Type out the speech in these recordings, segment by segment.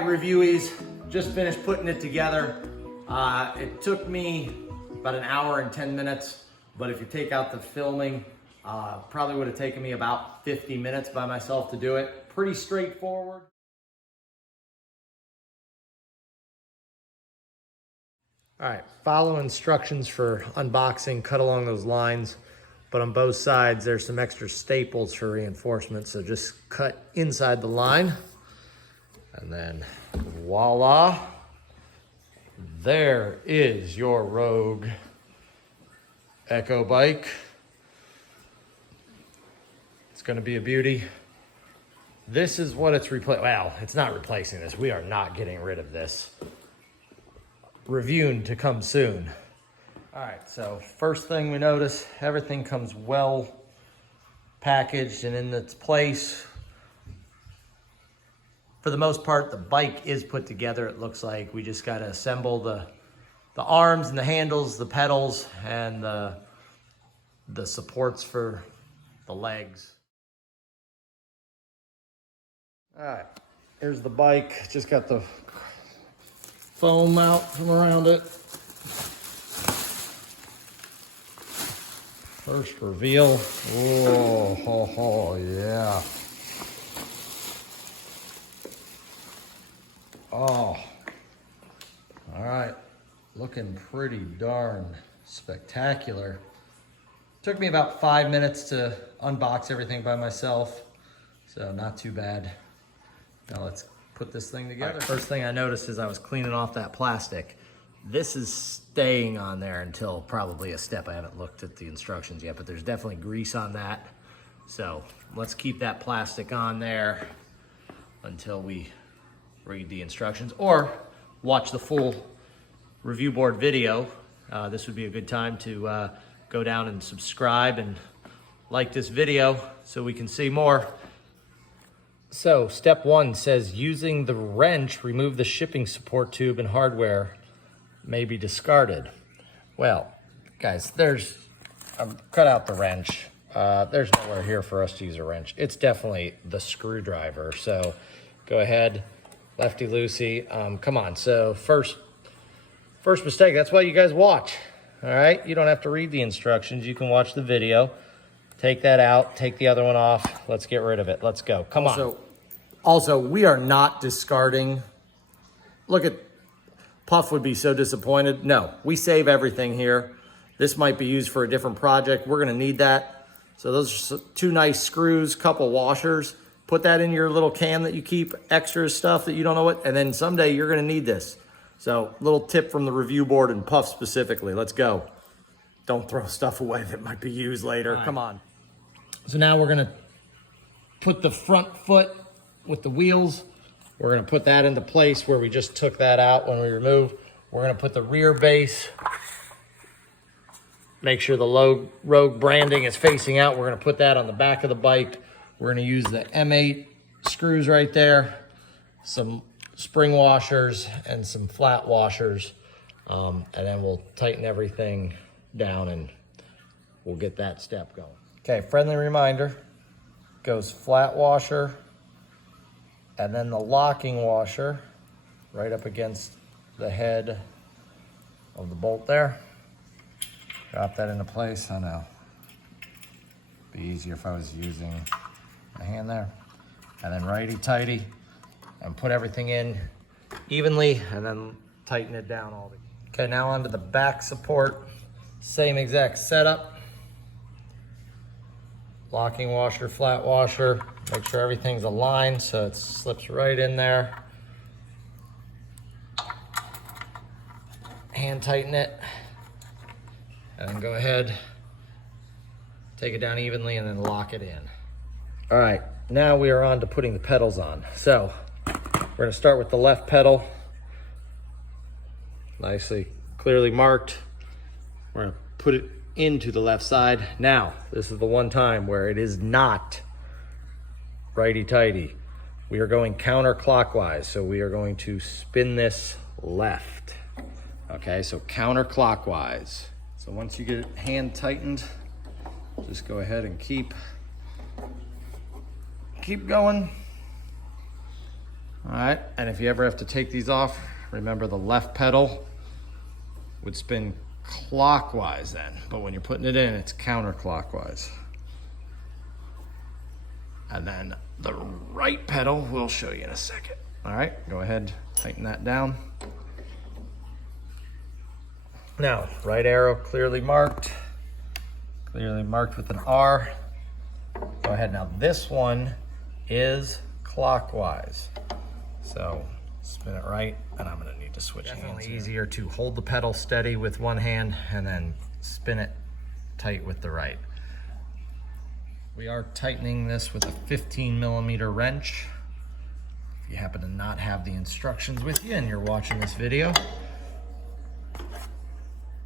right, reviewees, just finished putting it together. It took me about an hour and 10 minutes, but if you take out the filming, probably would have taken me about 50 minutes by myself to do it. Pretty straightforward. All right, follow instructions for unboxing, cut along those lines, but on both sides there's some extra staples for reinforcement, so just cut inside the line, and then voila, there is your Rogue Echo bike. It's gonna be a beauty. This is what it's well, it's not replacing this. We are not getting rid of this. Reviewing to come soon. All right, so first thing we notice, everything comes well packaged and in its place. For the most part, the bike is put together. It looks like we just got to assemble the arms and the handles, the pedals, and the supports for the legs. All right, here's the bike. Just got the foam out from around it. First reveal. Oh, yeah. Oh, all right. Looking pretty darn spectacular. Took me about 5 minutes to unbox everything by myself, so not too bad. Now let's put this thing together. Right, first thing I noticed is I was cleaning off that plastic. This is staying on there until probably a step. I haven't looked at the instructions yet, but there's definitely grease on that. So let's keep that plastic on there until we read the instructions or watch the full review board video. This would be a good time to go down and subscribe and like this video so we can see more. So step 1 says using the wrench, remove the shipping support tube and hardware may be discarded. Well, guys, I've cut out the wrench. There's nowhere here for us to use a wrench. It's definitely the screwdriver. So go ahead, lefty loosey. Come on. So first mistake. That's why you guys watch. All right. You don't have to read the instructions. You can watch the video. Take that out. Take the other one off. Let's get rid of it. Let's go. Come on. Also, we are not discarding. Look at Puff would be so disappointed. No, we save everything here. This might be used for a different project. We're going to need that. So those are 2 nice screws, couple washers. Put that in your little can that you keep extra stuff that you don't know what. And then someday you're going to need this. So little tip from the review board and Puff specifically. Let's go. Don't throw stuff away that might be used later. Right. Come on. So now we're going to put the front foot with the wheels. We're going to put that into place where we just took that out when we removed. We're going to put the rear base. Make sure the Rogue branding is facing out. We're going to put that on the back of the bike. We're going to use the M8 screws right there, some spring washers and some flat washers. And then we'll tighten everything down and we'll get that step going. Okay, friendly reminder, goes flat washer and then the locking washer right up against the head of the bolt there. Drop that into place. I know. Be easier if I was using my hand there. And then righty-tighty and put everything in evenly and then tighten it down all together. Okay, now onto the back support. Same exact setup. Locking washer, flat washer. Make sure everything's aligned so it slips right in there. Hand tighten it. And then go ahead, take it down evenly and then lock it in. All right, now we are on to putting the pedals on. So we're gonna start with the left pedal. Nicely, clearly marked. We're gonna put it into the left side. Now, this is the one time where it is not righty-tighty. We are going counterclockwise, so we are going to spin this left. Okay, so counterclockwise. So once you get it hand tightened, just go ahead and keep going. All right, and if you ever have to take these off, remember the left pedal would spin clockwise then, but when you're putting it in, it's counterclockwise. And then the right pedal we'll show you in a second. All right, go ahead, tighten that down. Now, right arrow clearly marked with an R. Go ahead, now this one is clockwise. So spin it right, and I'm gonna need to switch hands. Definitely easier to hold the pedal steady with one hand and then spin it tight with the right. We are tightening this with a 15mm wrench. If you happen to not have the instructions with you and you're watching this video,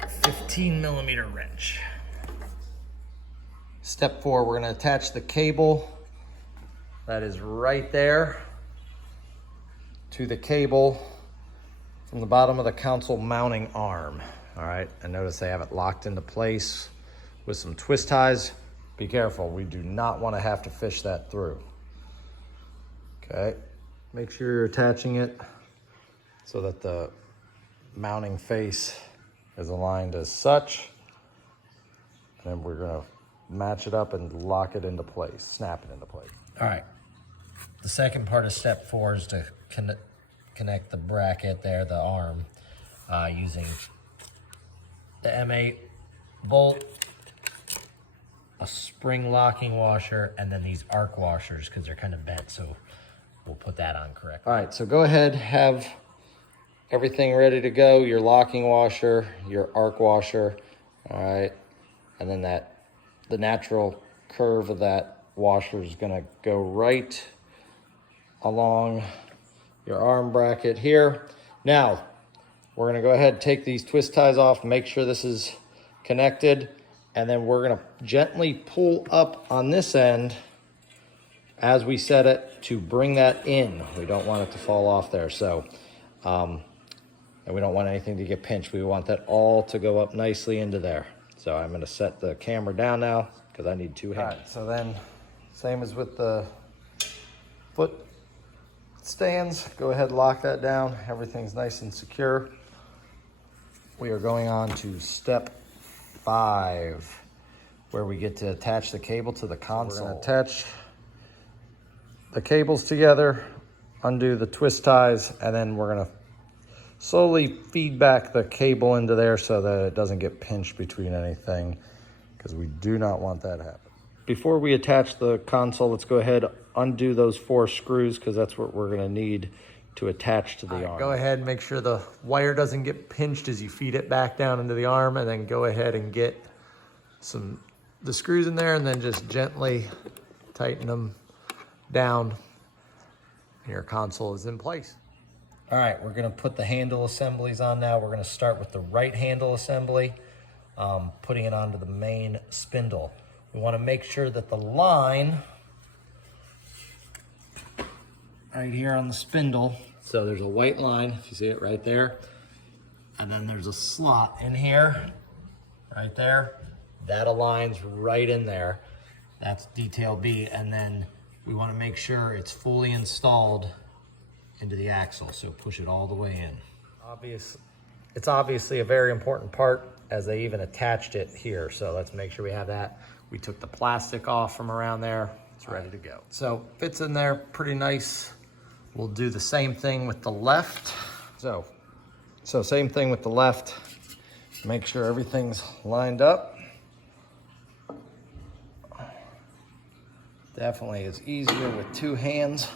15mm wrench. Step 4, we're gonna attach the cable that is right there to the cable from the bottom of the console mounting arm. All right, and notice they have it locked into place with some twist ties. Be careful, we do not want to have to fish that through. Okay, make sure you're attaching it so that the mounting face is aligned as such. And then we're gonna match it up and lock it into place, snap it into place. All right, the second part of step 4 is to connect the bracket there, the arm, using the M8 bolt, a spring locking washer, and then these arc washers because they're kind of bent, so we'll put that on correctly. All right, so go ahead, have everything ready to go, your locking washer, your arc washer, all right, and then the natural curve of that washer is gonna go right along your arm bracket here. Now, we're gonna go ahead and take these twist ties off, make sure this is connected, and then we're gonna gently pull up on this end as we set it to bring that in. We don't want it to fall off there, so, and we don't want anything to get pinched. We want that all to go up nicely into there. So I'm gonna set the camera down now because I need 2 hands. All right, so then, same as with the foot stands, go ahead, lock that down. Everything's nice and secure. We are going on to step 5, where we get to attach the cable to the console. We're gonna attach the cables together, undo the twist ties, and then we're gonna slowly feed back the cable into there so that it doesn't get pinched between anything, because we do not want that to happen. Before we attach the console, let's go ahead, undo those 4 screws, because that's what we're gonna need to attach to the arm. Go ahead and make sure the wire doesn't get pinched as you feed it back down into the arm, and then go ahead and get the screws in there, and then just gently tighten them down, and your console is in place. All right, we're gonna put the handle assemblies on now. We're gonna start with the right handle assembly, putting it onto the main spindle. We wanna make sure that the line right here on the spindle, so there's a white line, if you see it right there, and then there's a slot in here, right there. That aligns right in there. That's detail B, and then we wanna make sure it's fully installed into the axle, so push it all the way in. It's obviously a very important part, as they even attached it here, so let's make sure we have that. We took the plastic off from around there. It's ready to go. So fits in there pretty nice. We'll do the same thing with the left. So same thing with the left. Make sure everything's lined up. Definitely is easier with 2 hands.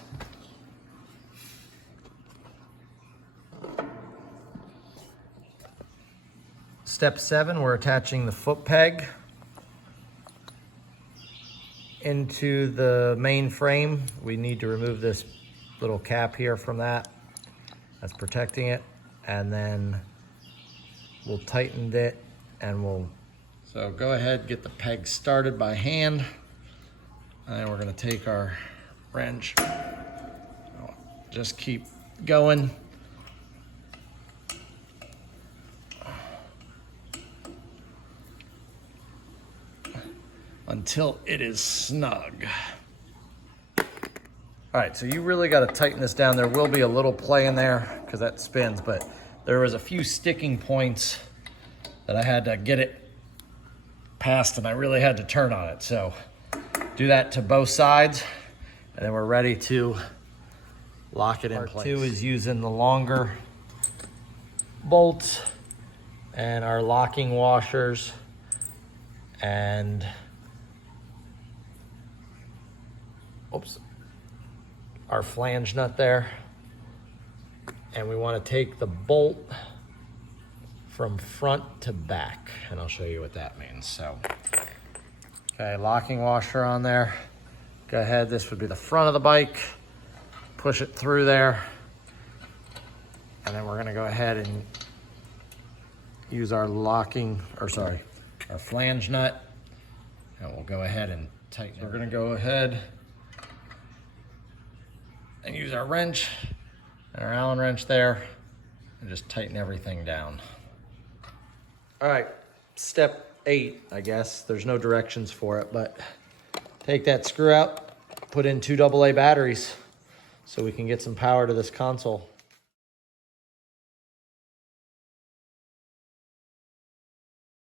Step 7, we're attaching the foot peg into the main frame. We need to remove this little cap here from that. That's protecting it. And then we'll tighten it and so go ahead, get the peg started by hand. And then we're gonna take our wrench, just keep going. Until it is snug. All right, so you really got to tighten this down. There will be a little play in there because that spins, but there was a few sticking points that I had to get it past, and I really had to turn on it. So do that to both sides, and then we're ready to lock it in place. Part 2 is using the longer bolts and our locking washers and our flange nut there. And we want to take the bolt from front to back, and I'll show you what that means. So, okay, locking washer on there. Go ahead, this would be the front of the bike. Push it through there. And then we're gonna go ahead and use our our flange nut. And we'll go ahead and tighten it. We're gonna go ahead and use our wrench and our Allen wrench there and just tighten everything down. All right, step 8, I guess. There's no directions for it, but take that screw out, put in 2 AA batteries so we can get some power to this console.